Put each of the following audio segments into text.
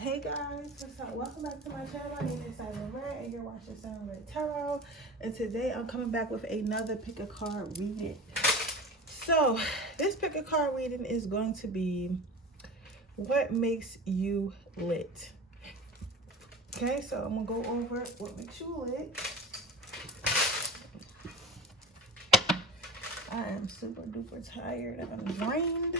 Hey guys, what's up? Welcome back to my channel. My name is Siren Redd and you're watching Siren Redd Tarot. And today I'm coming back with another pick a card reading. So this pick a card reading is going to be what makes you lit. Okay, so I'm gonna go over what makes you lit. I am super duper tired and I'm drained.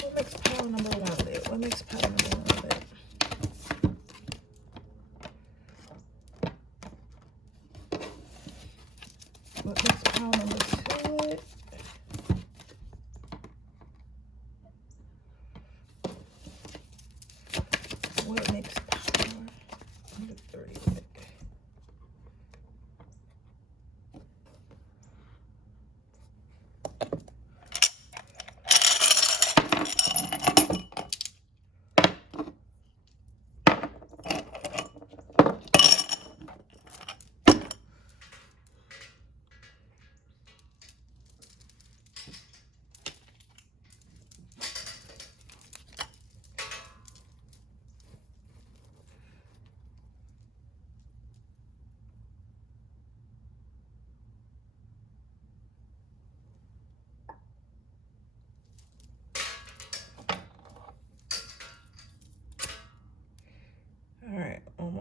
What makes pile number one lit? What makes pile number one lit? What makes pile number two lit? What makes pile number three lit?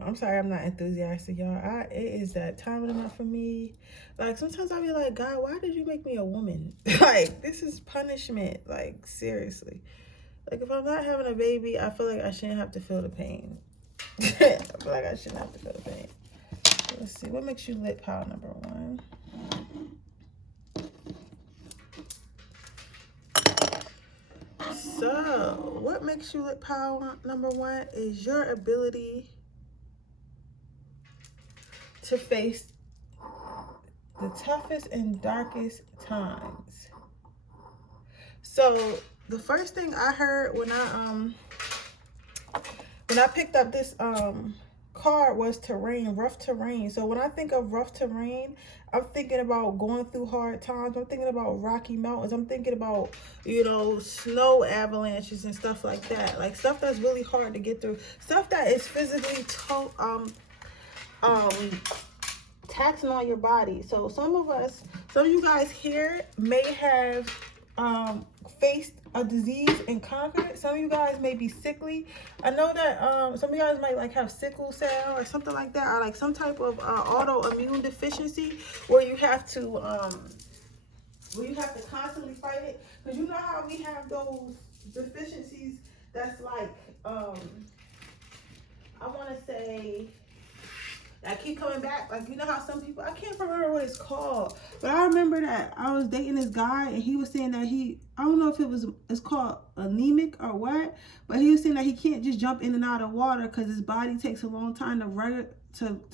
I'm sorry I'm not enthusiastic, y'all. It is that time of the month for me. Like, sometimes I'll be like, God, why did you make me a woman? Like, this is punishment. Like, seriously. Like, if I'm not having a baby, I feel like I shouldn't have to feel the pain. I feel like I shouldn't have to feel the pain. Let's see. What makes you lit, pile number one? So, what makes you lit, pile number one is your ability to face the toughest and darkest times. So the first thing I heard when I picked up this card was terrain, rough terrain. So when I think of rough terrain, I'm thinking about going through hard times. I'm thinking about rocky mountains. I'm thinking about, you know, snow avalanches and stuff like that. Like stuff that's really hard to get through. Stuff that is physically taxing on your body. So some of you guys here may have faced a disease and conquered it. Some of you guys may be sickly. I know that some of you guys might like have sickle cell or something like that, or like some type of autoimmune deficiency where you have to constantly fight it. Because you know how we have those deficiencies that's like I want to say, I keep coming back. Like, you know how some people, I can't remember what it's called, but I remember that I was dating this guy and he was saying that I don't know if it's called anemic or what, but he was saying that he can't just jump in and out of water because his body takes a long time to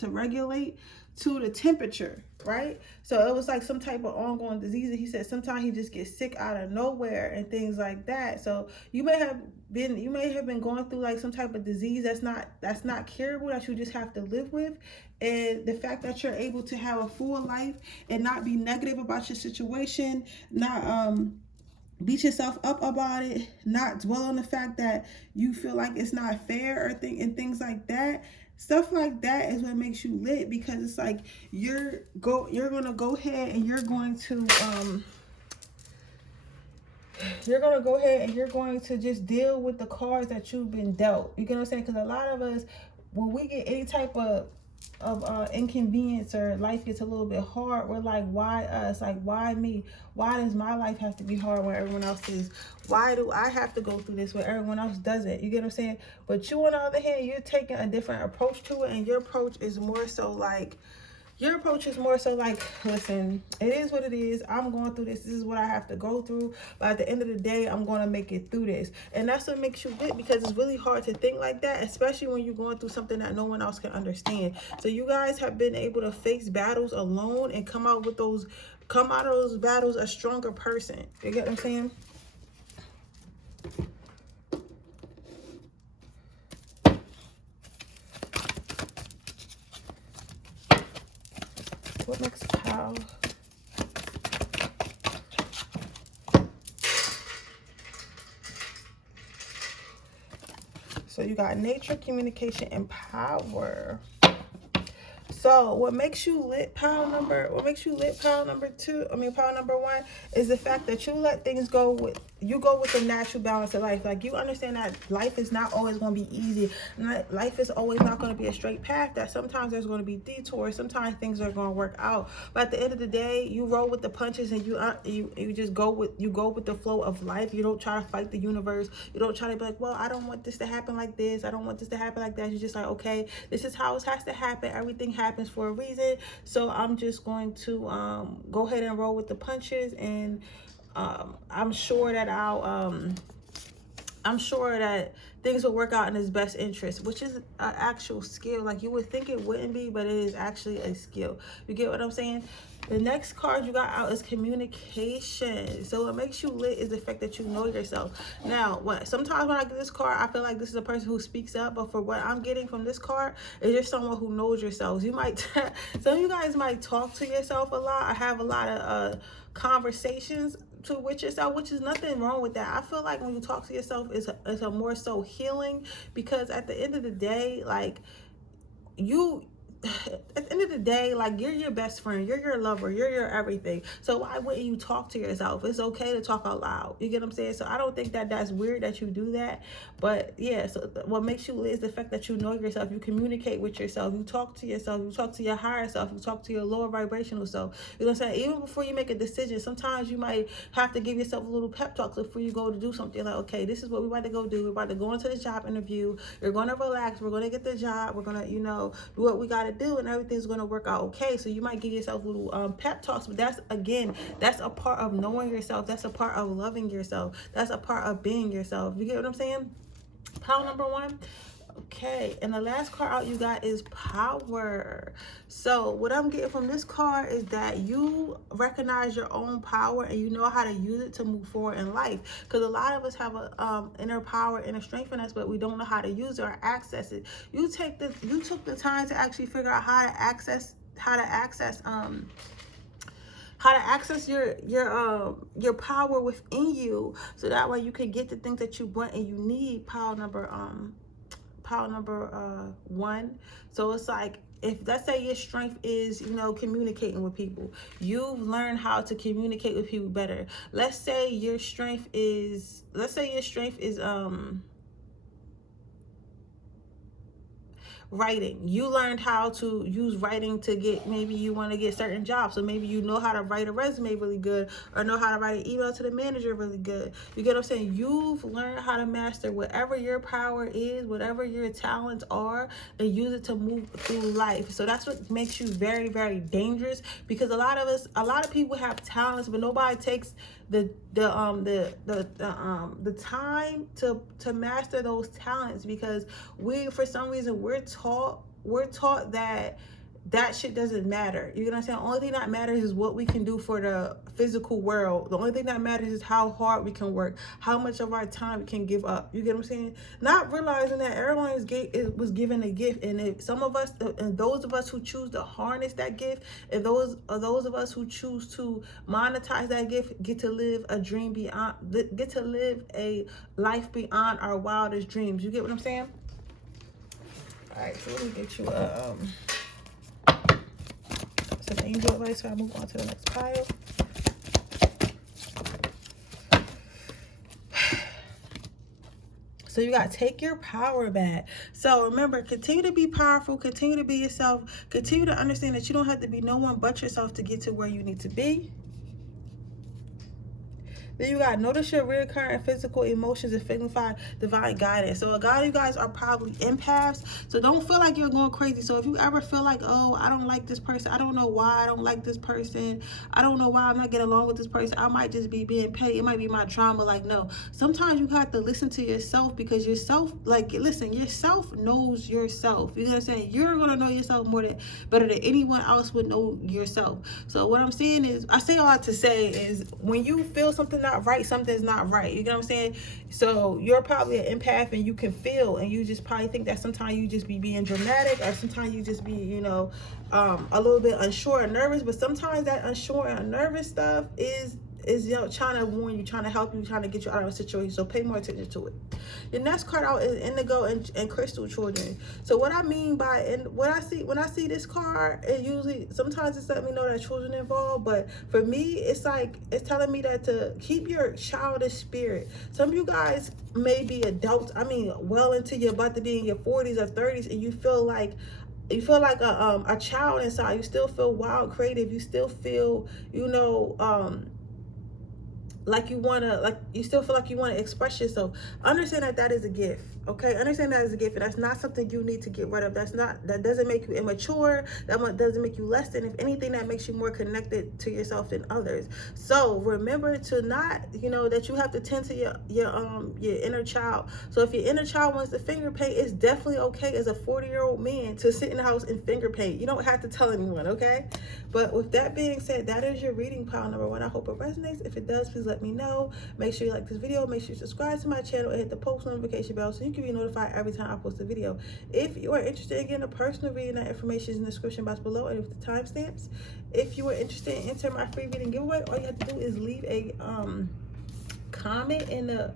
regulate to the temperature, right? So it was like some type of ongoing disease. And he said sometimes he just gets sick out of nowhere and things like that. So you may have been going through like some type of disease that's not curable, that you just have to live with. And the fact that you're able to have a full life and not be negative about your situation, not beat yourself up about it, not dwell on the fact that you feel like it's not fair or things like that. Stuff like that is what makes you lit, because it's like you're gonna go ahead and you're going to just deal with the cards that you've been dealt. You get what I'm saying? Because a lot of us, when we get any type of inconvenience or life gets a little bit hard, we're like, why us? Like, why me? Why does my life have to be hard when everyone else is? Why do I have to go through this when everyone else doesn't? You get what I'm saying? But you, on the other hand, you're taking a different approach to it, and your approach is more so like, listen, it is what it is. I'm going through this. This is what I have to go through. But at the end of the day, I'm going to make it through this. And that's what makes you lit, because it's really hard to think like that, especially when you're going through something that no one else can understand. So you guys have been able to face battles alone and come out of those battles a stronger person. You get what I'm saying? What makes power? So you got nature, communication, and power. So what makes you lit power number one is the fact that you let things go with, you go with the natural balance of life. Like, you understand that life is not always going to be easy. Life is always not going to be a straight path, that sometimes there's going to be detours, sometimes things are going to work out. But at the end of the day, you roll with the punches, and you just go with the flow of life. You don't try to fight the universe. You don't try to be like, well, I don't want this to happen like this, I don't want this to happen like that. You're just like, okay, this is how it has to happen. Everything happens for a reason, so I'm just going to go ahead and roll with the punches, and I'm sure that I'm sure that things will work out in his best interest, which is an actual skill. Like, you would think it wouldn't be, but it is actually a skill. You get what I'm saying? The next card you got out is communication. So what makes you lit is the fact that you know yourself. Now, sometimes when I get this card, I feel like this is a person who speaks up, but for what I'm getting from this card, is just someone who knows yourselves. You might, some of you guys might talk to yourself a lot. I have a lot of conversations with yourself, which is nothing wrong with that. I feel like when you talk to yourself, it's a more so healing, because at the end of the day, like, at the end of the day, like, you're your best friend, you're your lover, you're your everything. So why wouldn't you talk to yourself? It's okay to talk out loud. You get what I'm saying? So I don't think that that's weird that you do that. But yeah, so what makes you lit is the fact that you know yourself, you communicate with yourself, you talk to yourself, you talk to your higher self, you talk to your lower vibrational self. You know what I'm saying? Even before you make a decision, sometimes you might have to give yourself a little pep talk before you go to do something. Like, okay, this is what we're about to go do. We're about to go into the job interview. You're going to relax. We're going to get the job. We're going to, do what we got to do, and everything's going to work out okay. So you might give yourself little pep talks, but that's a part of knowing yourself. That's a part of loving yourself. That's a part of being yourself. You get what I'm saying? Power number one. Okay, and the last card out you got is power. So what I'm getting from this card is that you recognize your own power, and you know how to use it to move forward in life. Because a lot of us have a inner power, inner strength in us, but we don't know how to use it or access it. You took the time to actually figure out how to access your power within you, so that way you can get the things that you want and you need. Power number one. So it's like, if let's say your strength is communicating with people, you've learned how to communicate with people better. Let's say your strength is writing. You learned how to use writing to get, maybe you want to get certain jobs, so maybe you know how to write a resume really good, or know how to write an email to the manager really good. You get what I'm saying? You've learned how to master whatever your power is, whatever your talents are, and use it to move through life. So that's what makes you very, very dangerous, because a lot of people have talents, but nobody takes the time to master those talents, because for some reason we're taught that shit doesn't matter. You know what I'm saying? The only thing that matters is what we can do for the physical world. The only thing that matters is how hard we can work, how much of our time we can give up. You get what I'm saying? Not realizing that everyone was given a gift, and if some of us, and those of us who choose to harness that gift, and those of us who choose to monetize that gift, get to live a life beyond our wildest dreams. You get what I'm saying? All right, so let me get you some angel advice so I move on to the next pile. So you got to take your power back. So remember, continue to be powerful, continue to be yourself, continue to understand that you don't have to be no one but yourself to get to where you need to be. Then you got notice your recurrent physical emotions and signify divine guidance. So a lot of you guys are probably empaths. So don't feel like you're going crazy. So if you ever feel like, oh, I don't like this person, I don't know why I don't like this person, I don't know why I'm not getting along with this person, I might just be being petty, it might be my drama. Like, no. Sometimes you have to listen to yourself, because yourself, like, listen, yourself knows yourself. You know what I'm saying? You're going to know yourself better than anyone else would know yourself. So what I'm saying is, I say all to say is, when you feel something not right, something's not right. You get what I'm saying? So you're probably an empath, and you can feel, and you just probably think that sometimes you just be being dramatic, or sometimes you just be, you know, a little bit unsure and nervous. But sometimes that unsure and nervous stuff is you know, trying to warn you, trying to help you, trying to get you out of a situation. So pay more attention to it. The next card out is indigo and crystal children. So what I mean by, and what I see when I see this card, it usually, sometimes it's letting me know that children involved, but for me, it's like, it's telling me that to keep your childish spirit. Some of you guys may be adults, I mean, well into your, about to be in your 40s or 30s, and you feel like a child inside. You still feel wild, creative. You still feel, you know, like you wanna, like you still feel like you want to express yourself. Understand that that is a gift. Okay, understand that is a gift, and that's not something you need to get rid of. That doesn't make you immature. That doesn't make you less than. If anything, that makes you more connected to yourself than others. So remember to not, you know, that you have to tend to your inner child. So if your inner child wants to finger paint, it's definitely okay as a 40-year-old man to sit in the house and finger paint. You don't have to tell anyone, okay? But with that being said, that is your reading pile number 1. I hope it resonates. If it does, please let me know. Make sure you like this video. Make sure you subscribe to my channel and hit the post notification bell so you can be notified every time I post a video. If you are interested in getting a personal reading, that information is in the description box below and with the timestamps. If you are interested in entering my free reading giveaway, all you have to do is leave a comment in the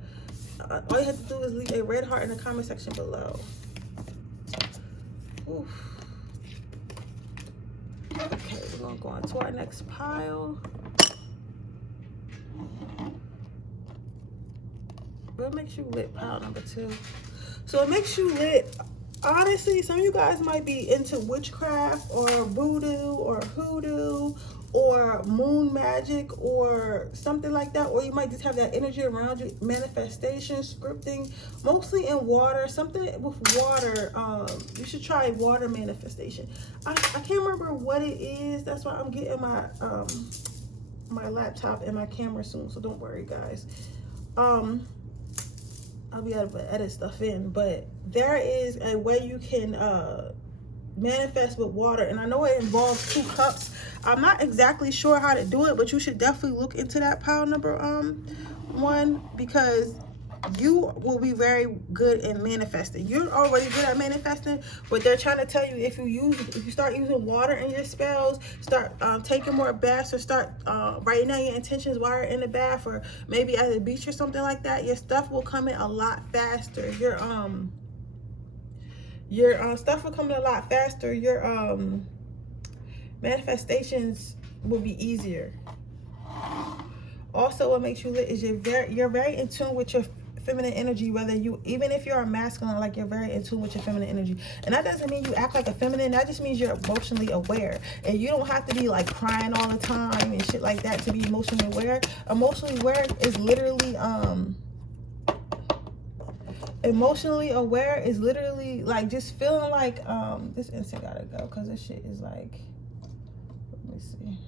all you have to do is leave a red heart in the comment section below. Oof. Okay, we're gonna go on to our next pile. What makes you lit? Pile number 2. So it makes you lit. Honestly, some of you guys might be into witchcraft or voodoo or hoodoo or moon magic or something like that, or you might just have that energy around you. Manifestation, scripting, mostly in water, something with water. You should try water manifestation. I can't remember what it is. That's why I'm getting my my laptop and my camera soon, so don't worry, guys. I'll be able to edit stuff in, but there is a way you can manifest with water, and I know it involves 2 cups. I'm not exactly sure how to do it, but you should definitely look into that pile number 1, because you will be very good in manifesting. You're already good at manifesting, but they're trying to tell you, if you start using water in your spells, start taking more baths, or start writing down your intentions while you're in the bath, or maybe at the beach or something like that, your stuff will come in a lot faster. Your stuff will come in a lot faster. Your manifestations will be easier. Also, what makes you lit is you're very in tune with your feminine energy, whether you, even if you're a masculine, like you're very in tune with your feminine energy. And that doesn't mean you act like a feminine. That just means you're emotionally aware, and you don't have to be like crying all the time and shit like that to be emotionally aware. Emotionally aware is literally like just feeling like this instant gotta go, because this shit is like, let me see.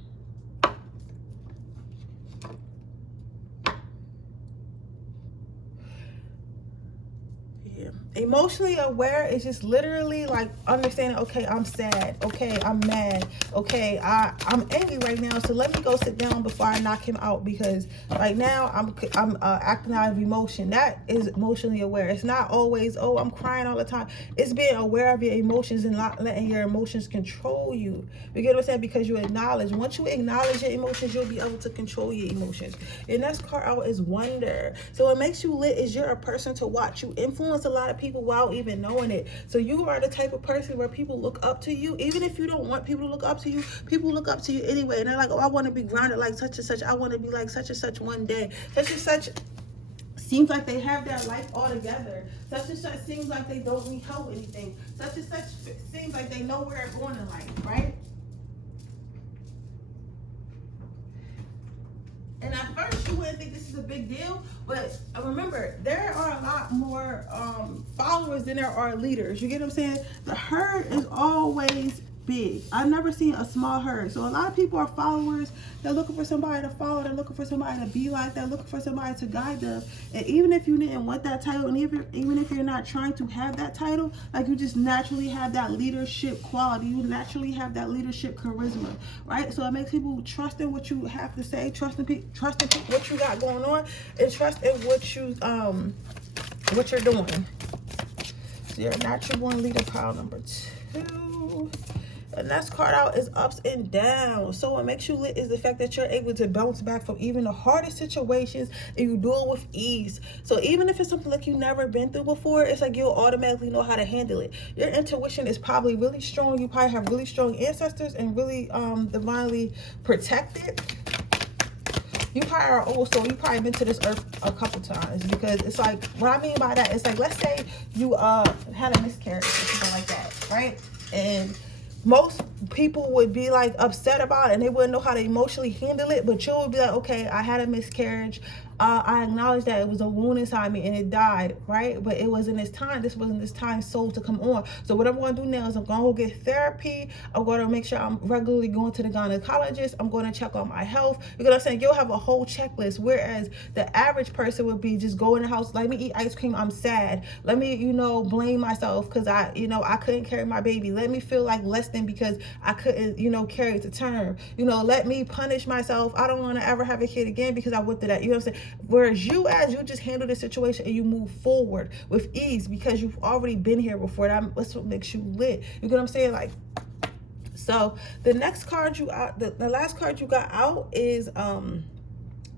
Emotionally aware is just literally like understanding, okay, I'm sad, okay, I'm mad, okay, I'm angry right now, so let me go sit down before I knock him out, because right now I'm acting out of emotion. That is emotionally aware. It's not always, oh, I'm crying all the time. It's being aware of your emotions and not letting your emotions control you. You get what I'm saying? Because you acknowledge. Once you acknowledge your emotions, you'll be able to control your emotions. Your next card out is wonder. So what makes you lit is you're a person to watch. You influence a lot of people without even knowing it. So you are the type of person where people look up to you. Even if you don't want people to look up to you, people look up to you anyway. And they're like, oh, I want to be grounded like such and such. I want to be like such and such one day. Such and such seems like they have their life all together. Such and such seems like they don't need help with anything. Such and such seems like they know where they're going in life, right? And at first you wouldn't think this is a big deal, but remember, there are a lot more followers than there are leaders. You get what I'm saying? The herd is always big. I've never seen a small herd. So a lot of people are followers. They're looking for somebody to follow. They're looking for somebody to be like. They're looking for somebody to guide them. And even if you didn't want that title, and even if you're not trying to have that title, like you just naturally have that leadership quality. You naturally have that leadership charisma, right? So it makes people trust in what you have to say, trust in what you got going on, and trust in what you're doing. So you're a natural born leader, pile number 2. The next card out is ups and downs. So what makes you lit is the fact that you're able to bounce back from even the hardest situations, and you do it with ease. So even if it's something like you've never been through before, it's like you'll automatically know how to handle it. Your intuition is probably really strong. You probably have really strong ancestors and really divinely protected. You probably are old soul. You probably been to this earth a couple times, because it's like, what I mean by that, it's like, let's say you had a miscarriage or something like that, right? And most people would be like upset about it, and they wouldn't know how to emotionally handle it, but you would be like, okay, I had a miscarriage. I acknowledge that it was a wound inside me and it died, right? But it wasn't this time. This wasn't this time soul to come on. So what I'm going to do now is I'm going to go get therapy. I'm going to make sure I'm regularly going to the gynecologist. I'm going to check on my health. You know what I'm saying? You'll have a whole checklist, whereas the average person would be just go in the house, let me eat ice cream, I'm sad. Let me, blame myself because I couldn't carry my baby. Let me feel like less than because I couldn't, carry it to term. Let me punish myself. I don't want to ever have a kid again because I went through that. You know what I'm saying? Whereas you just handle the situation and you move forward with ease because you've already been here before. That's what makes you lit. You get what I'm saying? Like, so the next card you out, the last card you got out is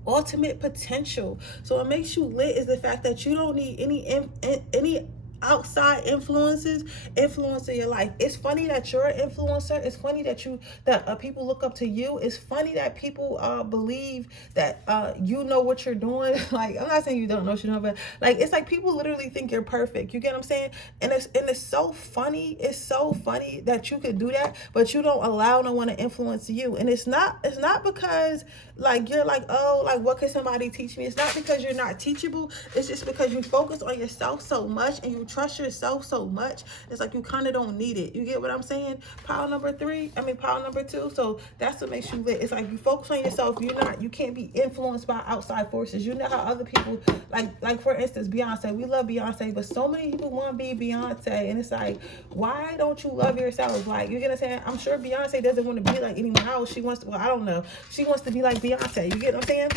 ultimate potential. So what makes you lit is the fact that you don't need any outside influencing your life. It's funny that you're an influencer. It's funny that people look up to you. It's funny that people believe that you know what you're doing. Like, I'm not saying you don't know what you're doing, but like, it's like people literally think you're perfect. You get what I'm saying? And it's so funny. It's so funny that you could do that, but you don't allow no one to influence you. And it's not because like you're like, oh, like what can somebody teach me? It's not because you're not teachable. It's just because you focus on yourself so much and you trust yourself so much. It's like you kind of don't need it. You get what I'm saying? Pile number 2. So that's what makes you lit. It's like you focus on yourself. You can't be influenced by outside forces. You know how other people, like for instance, Beyonce. We love Beyonce, but so many people want to be Beyonce, and it's like, why don't you love yourself? Like, you get what I'm saying? I'm sure Beyonce doesn't want to be like anyone else. She wants to, well, I don't know. She wants to be like Beyonce. You get what I'm saying?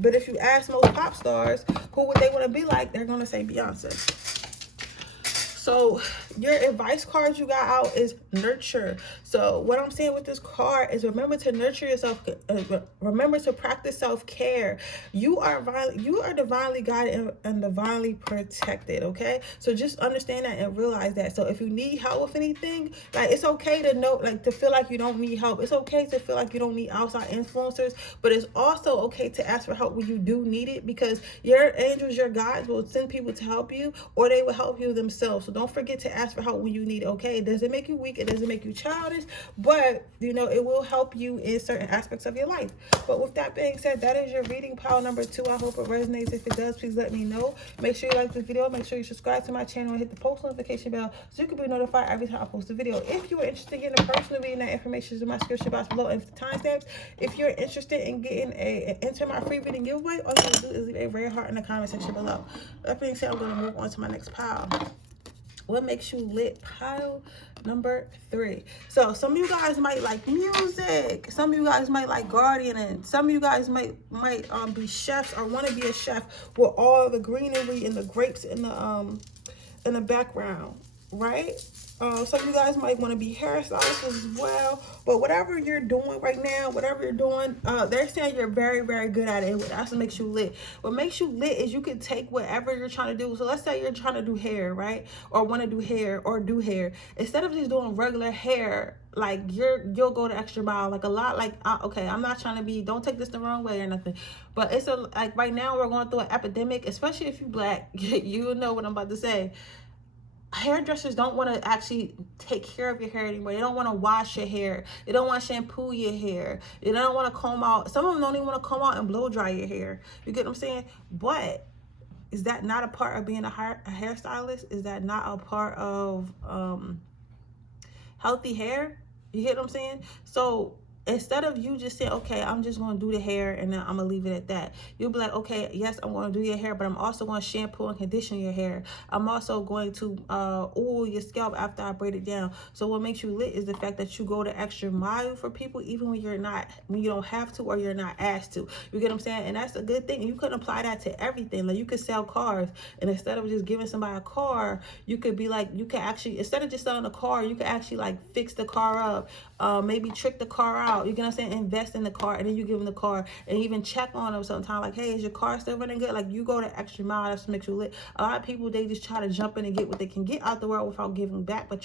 But if you ask most pop stars who would they want to be like, they're going to say Beyonce. So your advice card you got out is nurture. So what I'm saying with this card is remember to nurture yourself. Remember to practice self-care. You are divinely guided and divinely protected, okay? So just understand that and realize that. So if you need help with anything, like, it's okay to know, like, to feel like you don't need help. It's okay to feel like you don't need outside influencers, but it's also okay to ask for help when you do need it, because your angels, your guides will send people to help you, or they will help you themselves. So don't forget to ask for help when you need it, okay? It doesn't make you weak. It doesn't make you childish, but, it will help you in certain aspects of your life. But with that being said, that is your reading, pile number 2. I hope it resonates. If it does, please let me know. Make sure you like this video. Make sure you subscribe to my channel and hit the post notification bell so you can be notified every time I post a video. If you are interested in getting a personal reading, that information is in my description box below and the timestamps. If you're interested in getting enter my free reading giveaway, all you have to do is leave a red heart in the comment section below. That being said, I'm going to move on to my next pile. What makes you lit? Pile number 3. So some of you guys might like music. Some of you guys might like gardening. Some of you guys might be chefs or want to be a chef with all the greenery and the grapes in the background, right? Some of you guys might want to be hairstylists as well. But whatever you're doing right now, they're saying you're very, very good at it. That's what makes you lit. What makes you lit is you can take whatever you're trying to do. So let's say you're trying to do hair, right? Or want to do hair or do hair. Instead of just doing regular hair, like you'll go the extra mile. Like a lot, like, okay, I'm not trying to be, don't take this the wrong way or nothing. But it's like right now we're going through an epidemic, especially if you're black. You know what I'm about to say. Hairdressers don't want to actually take care of your hair anymore. They don't want to wash your hair. They don't want to shampoo your hair. They don't want to comb out. Some of them don't even want to comb out and blow dry your hair. You get what I'm saying? But is that not a part of being a hairstylist? Is that not a part of healthy hair. You get what I'm saying? So instead of you just saying, okay, I'm just going to do the hair and then I'm going to leave it at that, you'll be like, okay, yes, I'm going to do your hair, but I'm also going to shampoo and condition your hair. I'm also going to oil your scalp after I braid it down. So what makes you lit is the fact that you go the extra mile for people, even when when you don't have to, or you're not asked to. You get what I'm saying? And that's a good thing. You could apply that to everything. Like, you could sell cars, and instead of just giving somebody a car, you could be like, you could actually, instead of just selling a car, you could actually like fix the car up, maybe trick the car out. You get what I'm saying? Invest in the car, and then you give them the car, and even check on them sometimes. Like, hey, is your car still running good? Like, you go the extra mile. That's what makes you lit. A lot of people, they just try to jump in and get what they can get out the world without giving back. But